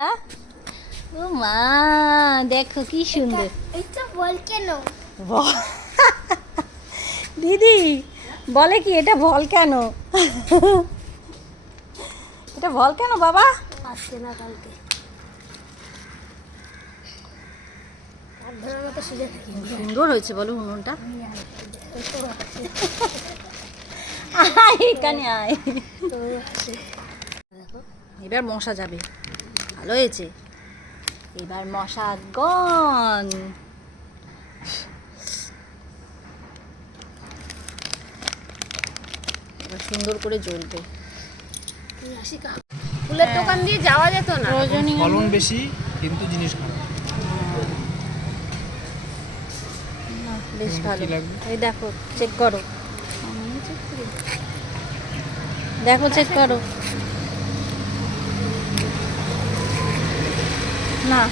হ্যাঁ? ও মা, দেখো কি সুন্দর। এটা ভলক্যানো। দিদি বলে কি এটা ভলক্যানো? এটা ভলক্যানো বাবা? আসছে না কালকে। ধরার মতো সুযোগ থাকি। সুন্দর হয়েছে বলো উনুনটা। এখানে আয়। এবার মশা যাবে, ভালো হয়েছে। এবার মশা গন। এবার সুন্দর করে জ্বলবে। ফুলের দোকান দিয়ে যাওয়া যেত না। ফলন বেশি কিন্তু জিনিস খারাপ। বেশ তোমাদের ভালো। কি লাগবে? এই দেখো, চেক করো। দেখো, চেক করো। না,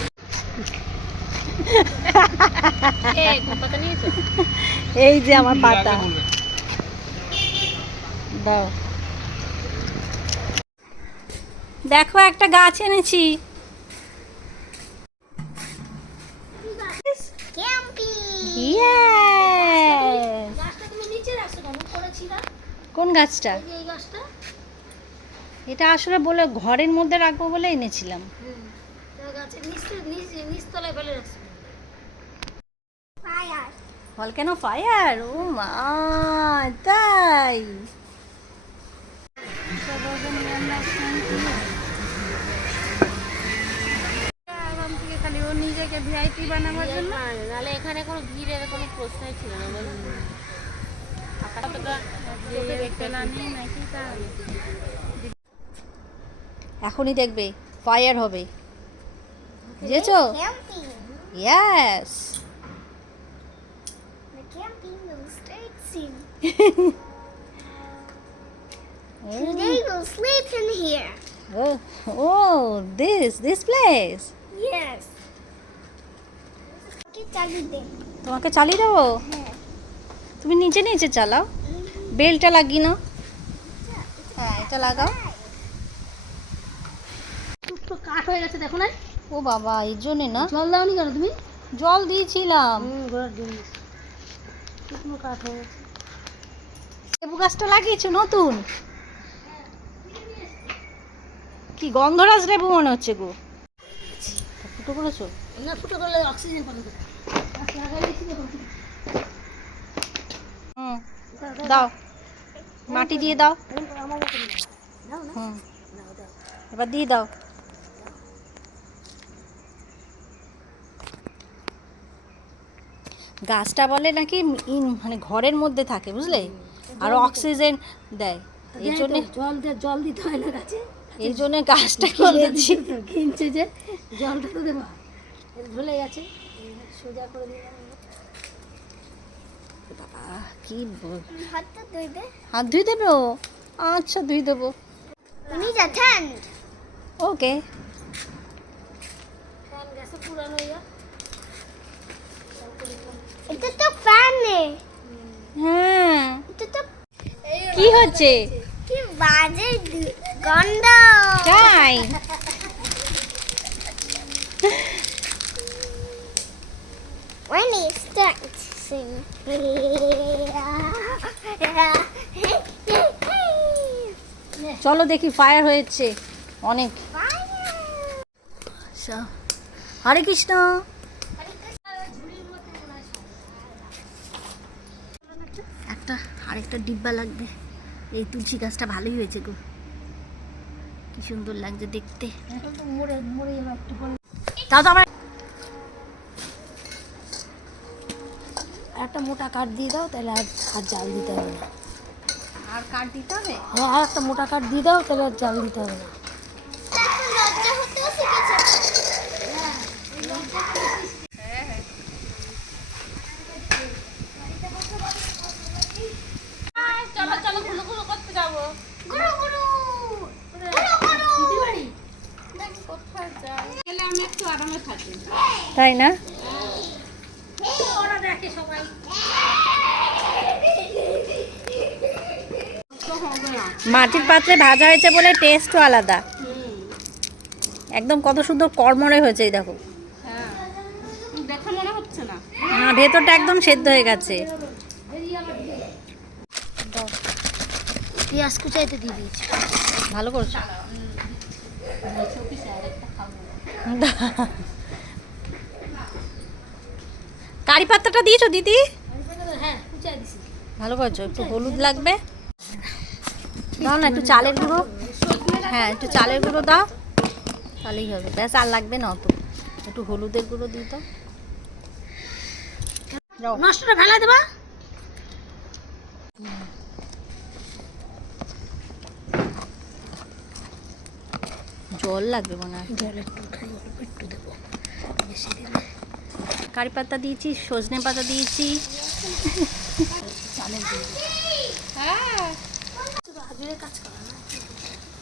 এই যে আমার পাতা দাও। দেখো একটা গাছ এনেছি। Yes! গাছটা তুমি নিচে রাখছো কেন? করেছিলা কোন গাছটা? এই গাছটা? এটা আসলে বলে ঘরের মধ্যে রাখবো বলে এনেছিলাম। গাছের নিচতলায় ফেলে রাখছো। ফায়ার। Volcano fire? ও মা, তাই? খালি ও নিজেকে ভিআইপি বানাবার জন্য। নাহলে এখানে কোনো ভিড়ের কোনো প্রশ্নই ছিল না বল। এখনই দেখবে ফায়ার হবে, বুঝেছো? Yes. Today we'll sleep in here. Oh, this place. Yes. কি চালিয়ে দে? তোমাকে চালিয়ে দেবো? হ্যাঁ। তুমি নিচে নিচে চালাও, বেলটা লাগিয়ে নাও। হ্যাঁ, এটা লাগাও। তো কাঠ হয়ে গেছে দেখো না। ও বাবা, এই জন্যে না? জল দাওনি কেন তুমি? জল দিয়েছিলাম। ঘোড়ার জন্য শুকনো কাঠ হয়ে গেছে। লেবু গাছটা লাগিয়েছো নতুন? কি গন্ধরাজ লেবু মনে হচ্ছে গো। ফুটো করেছো? না, ফুটো করলে অক্সিজেন পাবে না। গাছ লাগাইছি তো। হুম, দাও, মাটি দিয়ে দাও। আমার মতো দাও না। হুম, দাও দাও। এবার দিয়ে দাও। গাছটা বলে নাকি মানে ঘরের মধ্যে থাকে, বুঝলে, আর অক্সিজেন দেয়। এই জন্য জল দিতে হয় না গাছে। এই জন্য গাছটা কিনেছি। কিনছে যে জলটা তো দেবা, ভুলে গেছে। সোজা করে দিলাম। বাবা, কি হাতটা ধুই দে। হাত ধুই দেবো? আচ্ছা, ধুই দেবো। Need a tent. Okay. Fan গেছে পুরানো ইয়া। এটা তো ফ্যান নেই। হ্যাঁ, এটা তো কি হচ্ছে? কি বাজে গন্ধ। তাই? When it starts to sing. চলো দেখি, ফায়ার হয়েছে অনেক। আচ্ছা, হরে কৃষ্ণ। একটা আরেকটা ডিব্বা লাগবে। এই তুলসী গাছটা ভালোই হয়েছে গো, কি সুন্দর লাগছে দেখতে। তাও তো আমার একটা মোটা কাঠ দিয়ে দাও, তাহলে আর জাল দিতে হবে না। আর কাঠ দিতে হবে? হ্যাঁ, আর একটা মোটা কাঠ দিয়ে দাও, তাহলে আর জাল দিতে হবে না। তাই না? মাটির পাত্রে ভাজা হয়েছে বলে টেস্টও আলাদা। একদম কত সুন্দর কড়মড়ে হয়েছে এই দেখো। হ্যাঁ দেখে মনে হচ্ছে না। না, ভেতরটা একদম সেদ্ধ হয়ে গেছে। পেঁয়াজ কুচাইতে দিয়ে দিয়েছি। ভালো করছো। কারি পাতাটা দিয়েছো দিদি? হ্যাঁ কুচাই দিছি। ভালো করছো। একটু হলুদ লাগবে, দাও না একটু চালের গুঁড়ো। হ্যাঁ একটু চালের গুঁড়ো দাও, তাহলেই হবে। ব্যাস আর লাগবে না অত। একটু হলুদের গুঁড়ো দিই তো। যাও। নষ্টটা ফেলা দেবা। জল লাগবে মনে হয়। জল একটু খাই, অল্প একটু দেবো, বেশি দিলে। কারি পাতা দিয়েছি, সজনে পাতা দিয়েছি। চালের গুঁড়ো। হ্যাঁ আজুরে কাজ করা না,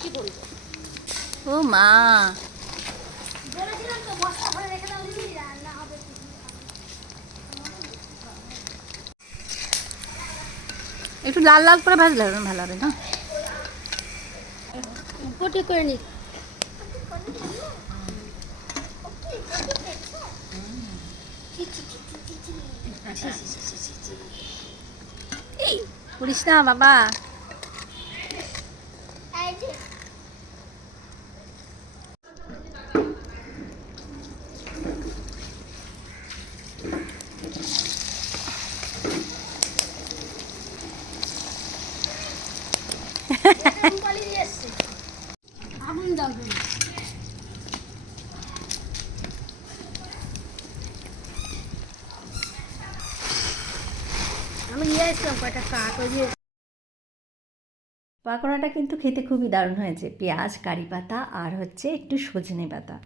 কি বলবো। ও মা, বলেছিলাম তো বস্তা ভরে রেখে দাও, দিদি রান্না হবে। একটু লাল লাল করে ভাজলে ভালো হবে না? পটি করে নি। করিস না বাবা। আগুন দাও তুমি। আমি নিয়ে আসলাম কয়টা কাঠ, ওই যে পাকোড়াটা কিন্তু খেতে খুবই দারুণ হয়েছে। পেঁয়াজ, কারি পাতা আর হচ্ছে একটু সজনে পাতা।